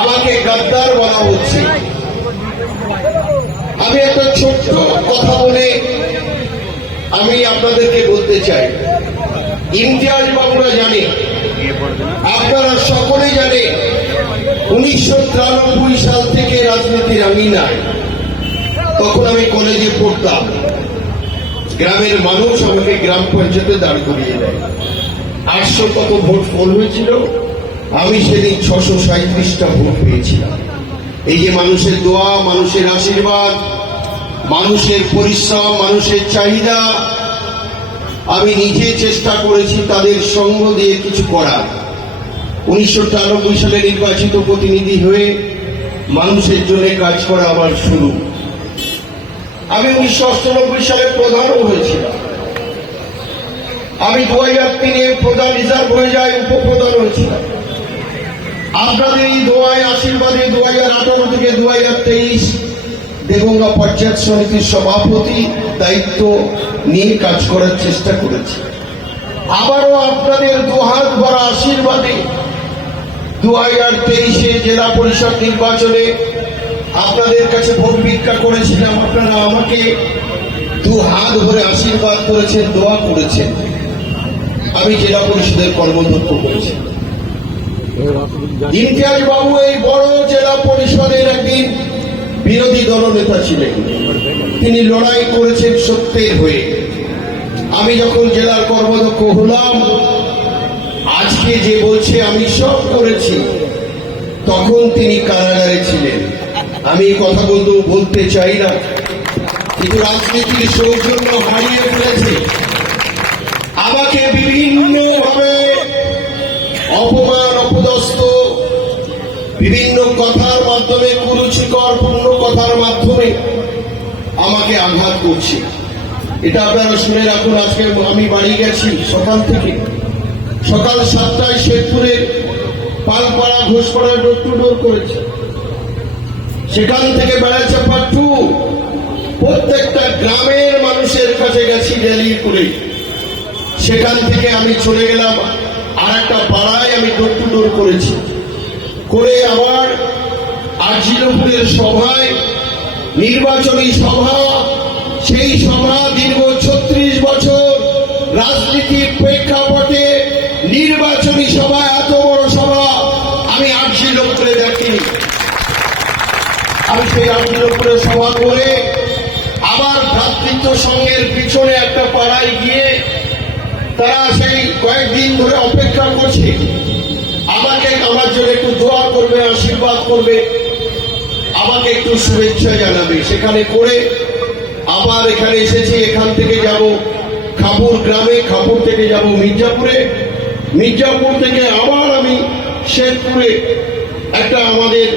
আমাকে গাদ্দার বলা হচ্ছে। আমি একটা ছোট্ট কথা বলে আমি আপনাদেরকে বলতে চাই, ইমতিয়াজ বাবুরা জানে, আপনারা সকলে জানে, 1993 সাল থেকে রাজনীতির আমি নাই। তখন আমি কলেজে পড়তাম, গ্রামের মানুষ আমাকে গ্রাম পঞ্চায়েতে দাঁড় করিয়ে দেয়। 800 কত ভোট ফল হয়েছিল, আমি সেদিন 637টা ভোট পেয়েছিলাম। এই যে মানুষের দোয়া, মানুষের আশীর্বাদ, মানুষের পরিশ্রম, মানুষের চাহিদা, আমি নিজে চেষ্টা করেছি তাদের সঙ্গ দিয়ে কিছু করার। 1993 সালে নির্বাচিত প্রতিনিধি হয়ে মানুষের জন্য কাজ করা আমার শুরু। আমি 1998 সালে প্রধানও হয়েছিলাম। আমি 2003-এ প্রধান রিজার্ভ হয়ে যাই, উপপ্রধান হয়েছিলাম। আপনাদের এই দোয়ায় আশীর্বাদে 2018 থেকে 2023 দেগঙ্গা পঞ্চায়েত সমিতির সভাপতি দায়িত্ব নিয়ে কাজ করার চেষ্টা করেছি। আবারও আপনাদের দুহাত ভরা আশীর্বাদে 2023-এ জেলা পরিষদ নির্বাচনে আপনাদের কাছে ভোট ভিক্ষা করেছিলাম। আপনারা আমাকে দুহাত ভরে আশীর্বাদ করেছেন, দোয়া করেছেন। আমি জেলা পরিষদের কর্মদক্ষ করেছি। ইমতিয়াজ বাবু এই বড় জেলা পরিষদের একদিন বিরোধী দলনেতা ছিলেন। তিনি লড়াই করেছেন সত্যের হয়ে। আমি যখন জেলার কর্মদক্ষ হলাম, আজকে যে বলছে আমি সব করেছি, তখন তিনি কারাগারে ছিলেন। আমি এই কথা বলতে চাই না, কিন্তু রাজনীতির সৌজন্য হারিয়ে ফেলেছে। আমাকে বিভিন্নভাবে অপমান, অপদস্থ, বিভিন্ন কথার মাধ্যমে, কুরুচিকর পূর্ণ কথার মাধ্যমে আমাকে আঘাত করছে। এটা আপনারা শুনে রাখুন। আজকে আমি বাড়ি গেছি সকাল থেকে, সকাল 7টায় শেরপুরের পালপাড়া, ঘোষপাড়া ডোর টু ডোর করেছি। সেখান থেকে বেড়াচাপা 2 প্রত্যেকটা গ্রামের মানুষের কাছে গেছি র্যালি করে। সেখান থেকে আমি চলে গেলাম আর একটা পাড়ায়, আমি ডোর টু ডোর করেছি। করে আবার আজিলপুরের সভায়, নির্বাচনী সভা, সেই সভা দীর্ঘ 36 বছর রাজনীতির প্রেক্ষাপটে নির্বাচনী সভা, এত বড় সভা আমি আজিলপুরে দেখিনি। আমি সেই আজিলপুরে সভা করে আবার ভ্রাতৃত্ব সংঘের পিছনে একটা পাড়ায় গিয়ে তারা সেই কয়েকদিন ধরে অপেক্ষা করছে আমাকে, আমার জন্য একটু দোয়া করবে, আশীর্বাদ করবে, আমাকে একটু শুভেচ্ছা জানাবে। সেখানে করে আবার এখানে এসেছি। এখান থেকে যাব খাপুর গ্রামে, খাপুর থেকে যাব মির্জাপুরে, মির্জাপুর থেকে আবার আমি শেরপুরে একটা আমাদের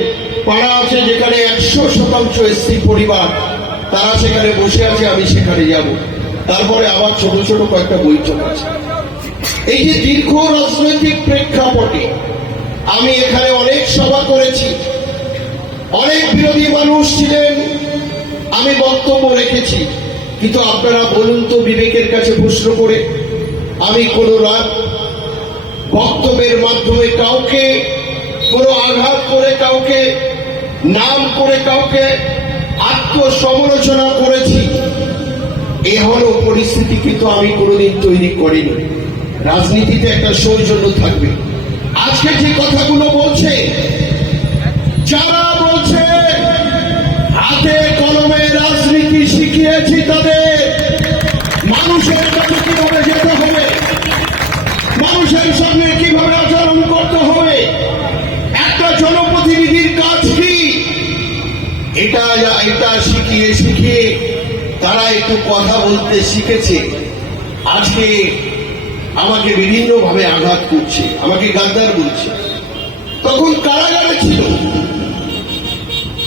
পাড়া আছে যেখানে 100% এসসি পরিবার, তারা সেখানে বসে আছে, আমি সেখানে যাব। তারপরে আবার ছোট ছোট কয়েকটা বৈঠক আছে। এই যে দীর্ঘ রাজনৈতিক প্রেক্ষাপটে আমি এখানে অনেক সভা করেছি, অনেক বিরোধী মানুষ ছিলেন, আমি বক্তব্য রেখেছি। কিন্তু আপনারা বলুন তো, বিবেকের কাছে প্রশ্ন করে, আমি কোন বক্তব্যের মাধ্যমে কাউকে কোনো আঘাত করে, কাউকে নাম করে, কাউকে আত্মসমালোচনা করেছি? এ হলো পরিস্থিতি, কিন্তু আমি কোনোদিন তৈরি করিনি। রাজনীতিতে একটা সৌজন্য থাকবে। আজকে যে কথাগুলো বলছে, যারা বলছে হাতে কলমে রাজনীতি শিখিয়েছি তাদের, মানুষের কাছে কিভাবে যেতে হবে, মানুষের সঙ্গে কিভাবে আচরণ করতে হবে, একটা জনপ্রতিনিধির কাজ কি, এটা শিখিয়ে তারা একটু কথা বলতে শিখেছে। আজকে আমাকে বিভিন্নভাবে আঘাত করছে, আমাকে গাদ্দার বলছে। তখন কারাগারে ছিল,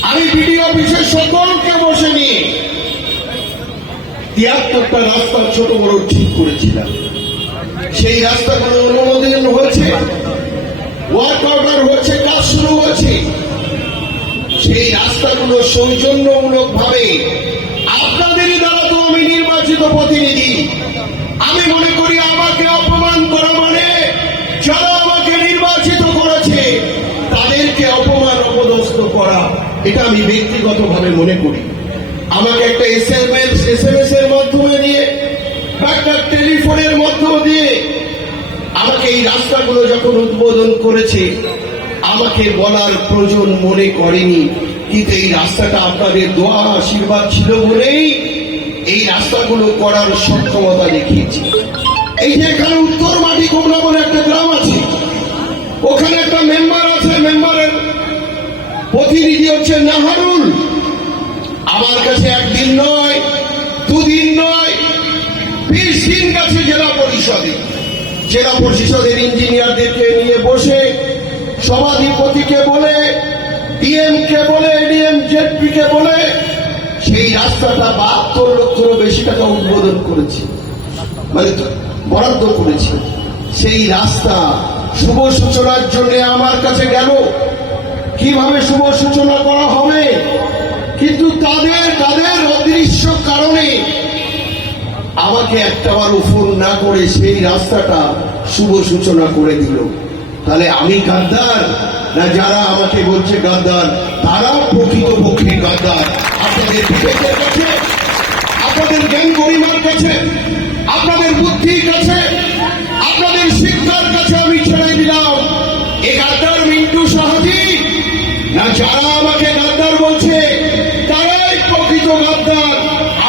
আমি বিডি অফিসে সকলকে বসে নিয়ে 73টা রাস্তা ছোট বড় ঠিক করেছিলাম। সেই রাস্তাগুলো অনুমোদন হয়েছে, ওয়ার্ক অর্ডার হয়েছে, কাজ শুরু হয়েছে। সেই রাস্তাগুলো সৌজন্যমূলক ভাবে আপনাদেরই দ্বারা তো আমি নির্বাচিত প্রতিনিধি। আমি মনে করি আমাকে অপমান করা মানে যারা আমাকে নির্বাচিত করেছে করা, এটা আমি ব্যক্তিগতভাবে মনে করি। আমাকে একটা এসএমএস এর মাধ্যমে নিয়ে বা একটা টেলিফোনের মাধ্যমে দিয়ে আমাকে এই রাস্তাগুলো যখন উদ্বোধন করেছে, আমাকে বলার প্রয়োজন মনে করেনি, কিন্তু এই রাস্তাটা আপনাদের দোয়া আশীর্বাদ ছিল বলেই এই রাস্তাগুলো করার সক্ষমতা দেখিয়েছি। এই যে এখানে উত্তর মাটি কোমলা বলে একটা গ্রাম আছে, ওখানে একটা মেম্বার আছে, মেম্বারের প্রতিনিধি হচ্ছে নাহারুল। আমার কাছে একদিন নয়, দুদিন নয়, 20 দিন গেছে জেলা পরিষদের ইঞ্জিনিয়ারদেরকে নিয়ে বসে সভাধিপতিকে বলে, ডিএম কে বলে, এডিএম জেডপি কে বলে সেই রাস্তাটা 72 লক্ষেরও বেশি টাকা উদ্বোধন করেছে, মানে বরাদ্দ করেছে। সেই রাস্তা শুভ সূচনার জন্য আমার কাছে গেল, কিভাবে শুভ সূচনা করা হবে, কিন্তু তাদের অদৃশ্য কারণে আমাকে একটাবারও ফোন না করে সেই রাস্তাটা শুভ সূচনা করে দিল। তাহলে আমি গাদ্দার না যারা আমাকে বলছে গাদ্দার তারা প্রকৃতপক্ষে গাদ্দার? আপনাদের বিবেকের কাছে, আপনাদের জ্ঞান গরিমার কাছে, আপনাদের বুদ্ধির কাছে, আপনাদের শিক্ষার কাছে আমি ছেড়ে দিলাম। এই গাদ্দার মিন্টু সাহাজি না যারা আমাকে গাদ্দার বলছে তারাই প্রকৃত গাদ্দার।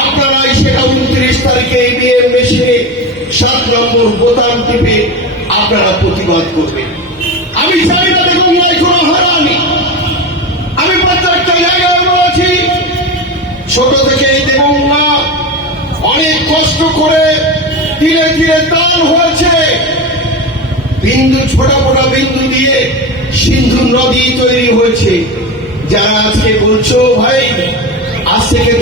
আপনারাই সেটা 29 তারিখে ইভিএম মেশিনে 7 নম্বর বোতাম টিপে আপনারা প্রতিবাদ করবেন। আমি চাই না দেখুন কোনো হারানি। আমি প্রত্যেকটা জায়গায় বলেছি, ছোট থেকে এই দেবঙ্গা অনেক কষ্ট করে ধীরে ধীরে তাল হয়েছে। বিন্দু ছোটা মোটা বিন্দু দিয়ে সিন্ধু নদী তৈরি হয়েছে। যারা আজকে বলছো ভাই আজ থেকে